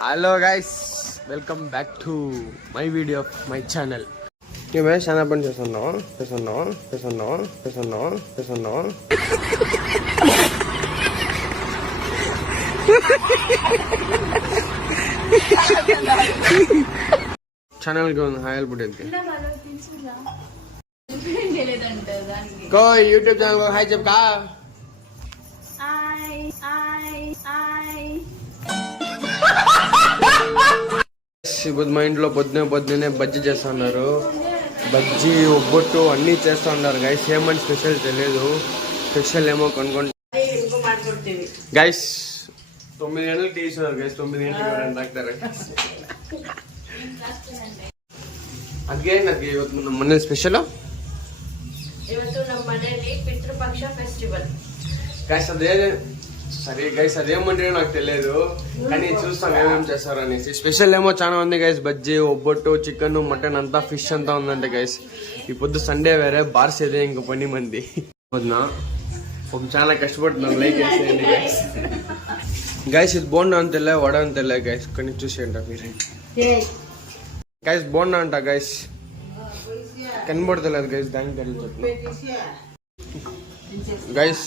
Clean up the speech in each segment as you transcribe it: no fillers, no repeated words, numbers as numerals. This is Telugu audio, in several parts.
Hello guys, welcome back to my video of my channel. మేమే చాలా పని చేస్తున్నాం. ఛానల్ కి హాయ్ పుట్టేది కో యూట్యూబ్ ఛానల్ హాయ్ చెప్పా. ఇప్పుడు మా ఇంట్లో పొద్దునే బజ్జీ చేస్తున్నారు. బజ్జీ ఒబ్బొట్టు అన్నీ చేస్తూ ఉన్నారు గైస్. ఏమని స్పెషల్ తెలియదు, స్పెషల్ ఏమో కొనుక్కోండి గైస్. 9 గంటలకు తీస్తున్నారు గైస్. 9 గంటలకు డాక్టర్ ಅದ್ಗೆ ಇವತ್ತು ನಮ್ಮ ಮನೇಲಿ ಸ್ಪೆಷಲ್. ಇವತ್ತು ನಮ್ಮ ಮನೆಯಲ್ಲಿ ಪಿತೃಪಕ್ಷ ಫೆಸ್ಟಿವಲ್ గైస్. సరే గైస్, అదేమంటే నాకు తెలియదు, కానీ చూస్తాం ఏమేమి చేస్తారు అనేసి. స్పెషల్ ఏమో చాలా ఉంది గైస్. బజ్జీ, ఒబ్బొట్టు, చికెన్, మటన్ అంతా, ఫిష్ అంతా ఉందంటే గైస్. ఈ పొద్దు సండే వేరే బార్స్ ఇదే ఇంక 10 మంది పొద్దున చాలా కష్టపడుతున్నాం. లైక్ వేసేయండి గైస్. గైస్ ఇది బోండా అని తెలియ, వడ అని తెలియ గైస్, కానీ చూసేయండి మీరు గైస్. బోండా అంట గైస్, కనబడతలేదు గైస్. దానికి తెలియదు గైస్.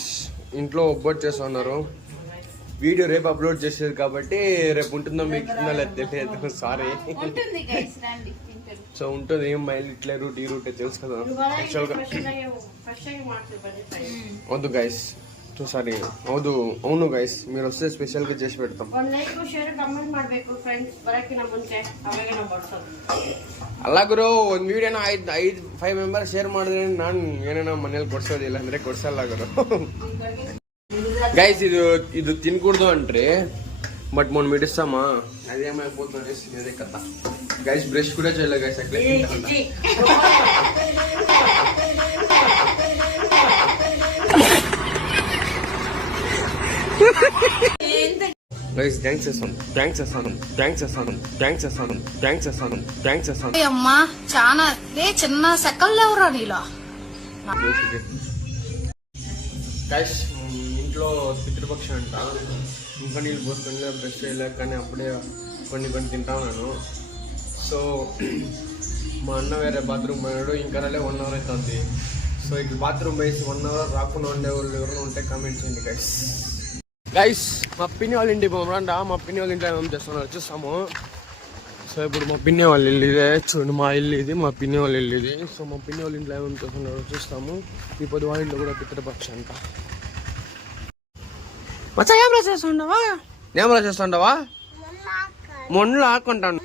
ఇంట్లో ఒబ్బొట్టు చేస్తా ఉన్నారు. వీడియో రేపు అప్లోడ్ చేసేది కాబట్టి రేపు ఉంటుందో మీకు తెలియదు, సారీ. సో ఉంటుంది. ఏం మైల్ ఇట్లే రూట్ ఈ రూట్ తెలుసు కదా. యాక్చువల్గా వద్దు గైస్, సారీ అవును గైస్, మీరు వస్తే స్పెషల్ గా చేసి పెడతాం. ಅಲ್ಲ ಗುರು, ಒಂದ್ ವಿಡಿಯೋನ 5 ಮೆಂಬರ್ ಶೇರ್ ಮಾಡಿದ್ರೆ ನಾನು ಏನೇನೋ ಮನೇಲಿ ಕೊಡ್ಸೋದಿಲ್ಲ ಅಂದ್ರೆ ಕೊಡ್ಸಲ್ಲ ಗುರು. గైస్ ఇది తినకూడదు అంటే బట్ మనం మిడిస్తామా, అదేమైపోతుంది అనేసి అదే కథ గైస్. బ్రష్ కూడా చేయలేదు గైస్. అట్లే గైస్ థ్యాంక్స్ చేస్తాను. అమ్మా చాలా చిన్న సెకండ్ ఎవరా నీలో గైస్. ఇంట్లో పితృపక్షం అంట, ఇంకా నీళ్ళు పోసుకొని బ్రష్ చేయలేక, కానీ అప్పుడే కొన్ని తింటా ఉన్నాను. సో మా అన్న వేరే బాత్రూమ్ పోయాడు, ఇంకా రాలే 1 అవర్ అవుతుంది. సో ఇక్కడ బాత్రూమ్ పోయి 1 అవర్ రాకుండా ఉండే వాళ్ళు ఎవరైనా ఉంటే కామెంట్ చేయండి గైస్. గైస్ మా పిన్ని వాళ్ళ ఇంటికి పోమంట. మా పిన్ని వాళ్ళ ఇంట్లో ఏమేమి చేస్తున్నారు చూస్తాము. సో ఇప్పుడు మా పిన్ని వాళ్ళ ఇల్లు ఇదే చూడండి. మా ఇల్లు ఇది, మా పిన్ని వాళ్ళ ఇల్లు ఇది. సో మా పిన్ని వాళ్ళ ఇంట్లో ఏమేమి చేస్తున్నారు చూస్తాము. ఈ పొద్దు వాళ్ళ ఇంట్లో కూడా పితృపక్ష అంట. మచ్చా ఏమరా చేస్తుండవా? మొండ్లు ఆకుంటాను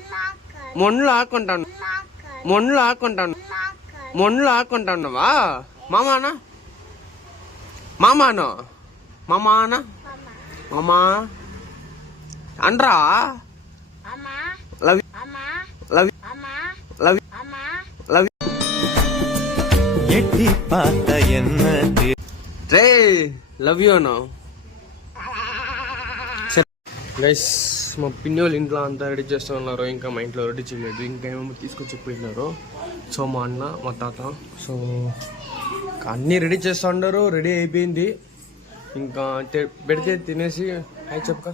ఆకుంటానువా? మామానా అండ్రా లవ్ రే లవ్ యూ అన్నా. గైస్ మా పిన్ని వాళ్ళు ఇంట్లో అంతా రెడీ చేస్తూ ఉన్నారు. ఇంకా మా ఇంట్లో రెడీ చేయలేదు, ఇంకా ఏమేమో తీసుకొచ్చి పోయినారు. సో మా అన్న, మా తాత, సో అన్నీ రెడీ చేస్తూ ఉన్నారు. రెడీ అయిపోయింది, ఇంకా పెడితే తినేసి హాయ్ చెప్పక.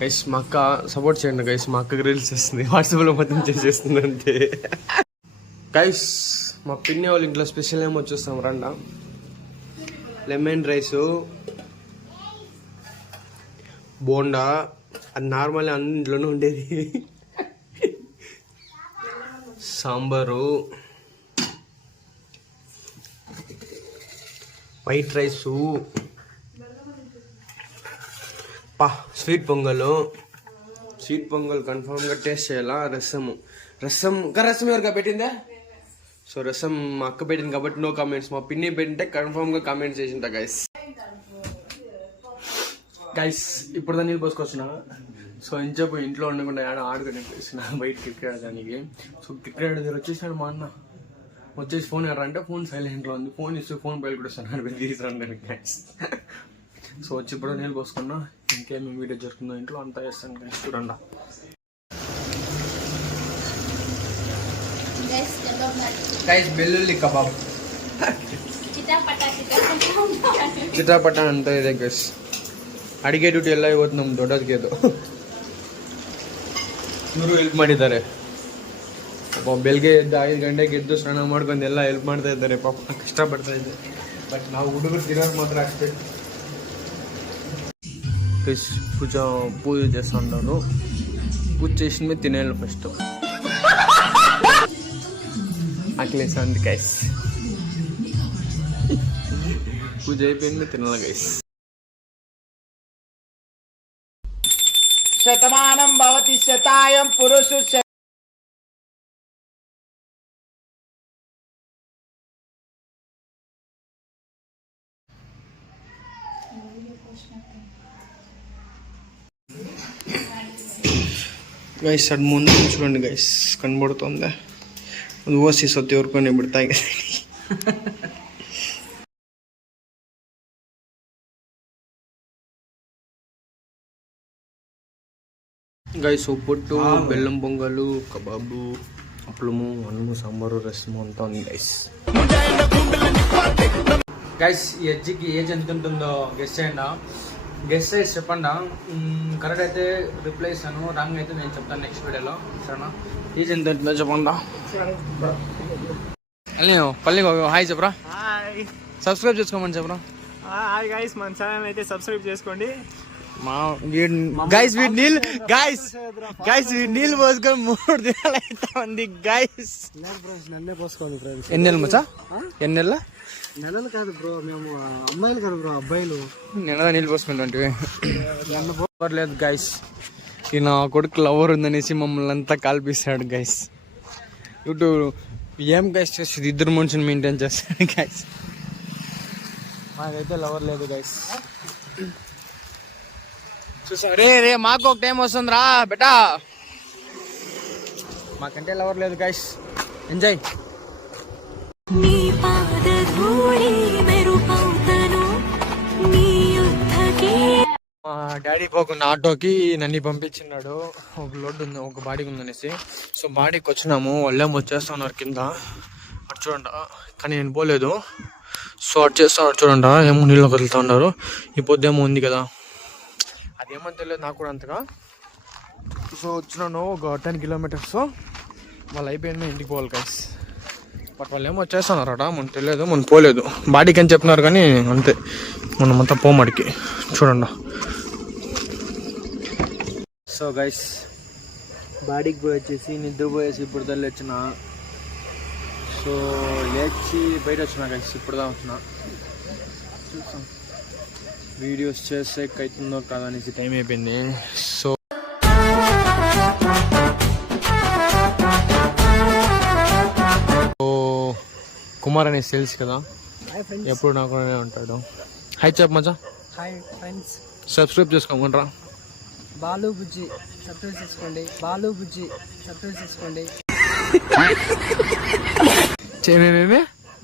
గైస్ మా అక్క సపోర్ట్ చేయండి గైస్. మా అక్కకి రీల్స్ చేస్తుంది, వాట్సాప్లో మొత్తం చేసేస్తుంది అంతే. గైస్ మా పిన్ని వాళ్ళ ఇంట్లో స్పెషల్ ఏమో చూస్తాం రండా. లెమన్ రైసు, బోండా, అది నార్మల్ అన్నింట్లోనూ ఉండేది. Sambar, white rice, sweet pongal కన్ఫామ్గా టేస్ట్ చేయాలా. రసం ఎవరిగా పెట్టిందా? సో రసం మా అక్క పెట్టింది కాబట్టి నో కామెంట్స్. మా పిన్ని పెట్టింటే కన్ఫామ్గా కామెంట్స్ చేసింటా గైస్. ఇప్పుడు దాన్ని నీళ్ళు పోసుకొచ్చిన. సో ఇంచేపు ఇంట్లో ఉండకుండా ఆడుకునే ప్లేసిన బయట క్రికెట్ ఆడడానికి. సో క్రికెట్ ఆడేది వచ్చేసాడు మా అన్న. వచ్చేసి ఫోన్ ఎవరంటే ఫోన్ సైలెంట్లో ఉంది. ఫోన్ ఇస్తే ఫోన్ బయలు కూడా వస్తాను తీసుకురండి గైస్. సో వచ్చి ఇప్పుడు నీళ్ళు పోసుకున్నా. ఇంకేమేమి వీడియో జరుగుతుందో ఇంట్లో అంతా చేస్తాను గైస్, చూడండి. గైస్ వెల్లుల్లి కబాబ్. ಚಿಟಾಪಟ ಅಂತ ಇದೆ ಗೈಸ್. ಅಡಿಗೆ ಡ್ಯೂಟಿ ಎಲ್ಲ ಇವತ್ತು ನಮ್ಮ ದೊಡ್ಡದಕ್ಕೆ ಅದು ಇವರು ಹೆಲ್ಪ್ ಮಾಡಿದ್ದಾರೆ. ಬೆಳಗ್ಗೆ ಎದ್ದು 5 ಗಂಟೆಗೆ ಎದ್ದು ಸ್ನಾನ ಮಾಡ್ಕೊಂಡು ಎಲ್ಲ ಹೆಲ್ಪ್ ಮಾಡ್ತಾ ಇದ್ದಾರೆ. ಪಾಪ ಕಷ್ಟಪಡ್ತಾ ಇದ್ದಾರೆ. ಬಟ್ ನಾವು ಹುಡುಗರು ತಿನ್ನೋದು ಮಾತ್ರ ಅಷ್ಟೇ. గైస్ పూజ చేస్తా ఉన్నారు. పూజ చేసిన మీద తినేయాలి ఫస్ట్. ఆకలేస్తుంది గైస్. పూజ అయిపోయిన మీద తినాలి గైస్. శతమానం భవతి శతాయం పురుషు. గైస్ అది ముందు చూడండి గైస్, కనబడుతుందా? ಅದು ಓಸಿ ಸೊತ್ತಿ ಹೊರ್ಕೊಂಡು ಬಿಡ್ತಾ ಇದೆ గైస్. ఉప్పొట్టు, బెల్లం పొంగలు, కబాబు, అప్పలము, అన్నము, సాంబారు, రసము అంతా ఉంది గైస్. గైస్ ఈ అజ్జికి ఏజ్ ఎంత ఉంటుందో గెస్ట్ చేయండి. గెస్ట్ చేసి చెప్పండి. కరెక్ట్ అయితే రిప్లై ఇస్తాను, రాంగ్ అయితే నేను చెప్తాను నెక్స్ట్ వీడియోలో. సరేనా? ఏజ్ ఎంత ఉంటుందో చెప్పండి. పల్లి హాయ్ చెప్పరా. సబ్స్క్రైబ్ చేసుకోమని చెప్పరా. హాయ్ గైస్, మన ఛానల్ అయితే సబ్స్క్రైబ్ చేసుకోండి. గైస్ వీడి నీళ్ళు పోసుకొని 3 దినాలు అయితే ఉంది గైస్. నన్నే పోసుకోండి ఫ్రెండ్స్. ఎన్ని నెలలు మచ్చా? ఎన్ని నెలల? నెలలు కాదు బ్రో, మేము అమ్మాయిలు కాదు బ్రో, అబ్బాయిలు. నెల నీళ్ళు పోసుకుంటుంటే లేదు గైస్. ఈ నా కొడుకు లవర్ ఉందనేసి మమ్మల్ని అంతా కాల్పిస్తాడు గైస్. యూట్యూబ్ ఏం గైస్ చేస్తుంది, 2 మనుషులు మెయింటైన్ చేస్తాడు గైస్. మాకైతే లవర్ లేదు గైస్. చూసా రే మాకు ఒక టైం వస్తుంది రా బెటా. మాకంటే లవర్ లేదు గైస్. ఎంజాయ్. మా డాడీ పోకుండా ఆటోకి నన్ను పంపించినాడు. ఒక లోడ్ ఉంది, ఒక బాడీకి ఉందనేసి. సో బాడీకి వచ్చినాము. వాళ్ళేమో వచ్చేస్తున్నారు కింద, అటు చూడండి. కానీ నేను పోలేదు. సో అటు చేస్తున్నారు చూడండి, ఏమో నీళ్ళు వదులుతూ ఉన్నారు. ఈ పొద్దేమో ఉంది కదా, అదేమని తెలియదు నాకు కూడా అంతగా. సో వచ్చినాను ఒక 10 కిలోమీటర్స్. వాళ్ళు అయిపోయింది ఇంటికి పోవాలి గైస్. బట్ వాళ్ళు ఏమో వచ్చేస్తున్నారట, మనకు తెలియదు, మనం పోలేదు. బాడీకి అని చెప్పినారు కానీ అంతే, మనమంతా పోమడికి చూడండి. సో గైస్ బాడీకి పోయి వచ్చేసి నిద్రపోయేసి ఇప్పుడు తల్లి వచ్చిన. సో లేచి బయట వచ్చిన గైస్, ఇప్పుడుదా వచ్చిన. చూసాం వీడియోస్ చేస్తే అవుతుందో కాదనేసి టైం అయిపోయింది. సో కుమార్ అనేసి తెలుసు కదా, ఎప్పుడు నాకునే ఉంటాడు. హాయ్ చెప్ప మచ్చా. హాయ్ ఫ్రెండ్స్, సబ్స్క్రైబ్ చేసుకోమంటారా. బాలు బుజ్జి సబ్స్క్రైబ్ చేసుకోండి. బాలు బుజ్జి సబ్స్క్రైబ్ చేసుకోండి.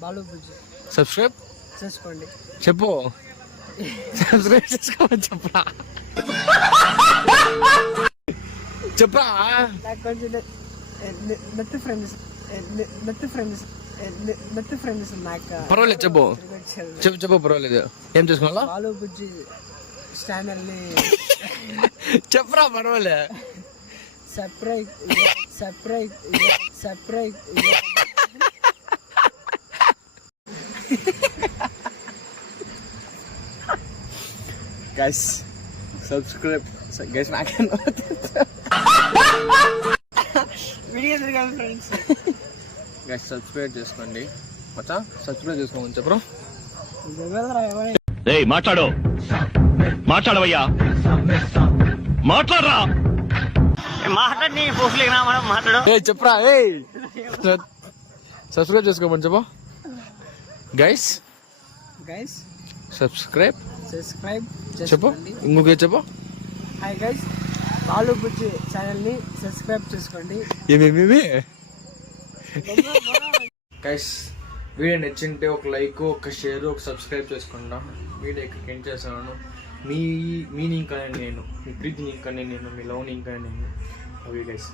బాలు బుజ్జి సబ్స్క్రైబ్ చేసుకోండి. చెప్పు. సబ్స్క్రైబ్ చేసుకోమని చెప్పరా. చెప్పరా. నాకు కొంచెం నెట్ ఫ్రెండ్స్ నాకు పర్వాలేదు చెప్పు. చెప్పు పర్వాలేదు. ఏం చేసుకోవాలా? బాలు బుజ్జి ఛానల్ ని చెప్పరా పర్వాలే. Subscribe guys subscribe guys. నాకే ఫ్రెండ్స్. గైస్ సబ్స్క్రైబ్ చేసుకోండి. మచ్చా సబ్స్క్రైబ్ చేసుకోమని చెప్పరా. మాట్లాడవయ్యా, మాట్లాడరా. మాట్లాడి మాట్లాడు. చెప్పరా. సబ్స్క్రైబ్ చేసుకోమని చెప్పు గైస్. సబ్స్క్రైబ్ చెప్పు. ఇంకొక చెప్పు. హాయ్ గైస్, బాలు బుజ్జి ఛానల్ ని సబ్స్క్రైబ్ చేసుకోండి. ఏమేమి గైస్. వీడియో నచ్చింటే ఒక లైక్, ఒక షేర్, ఒక సబ్స్క్రైబ్ చేసుకోండి. వీడియో ఇక్కడికి ఎండ్ చేస్తున్నాను. మీ ఇంకానే నేను, మీ ప్రీతిని ఇంకానే నేను, మీ లవ్ని ఇంకానే నేను. అవి గైస్.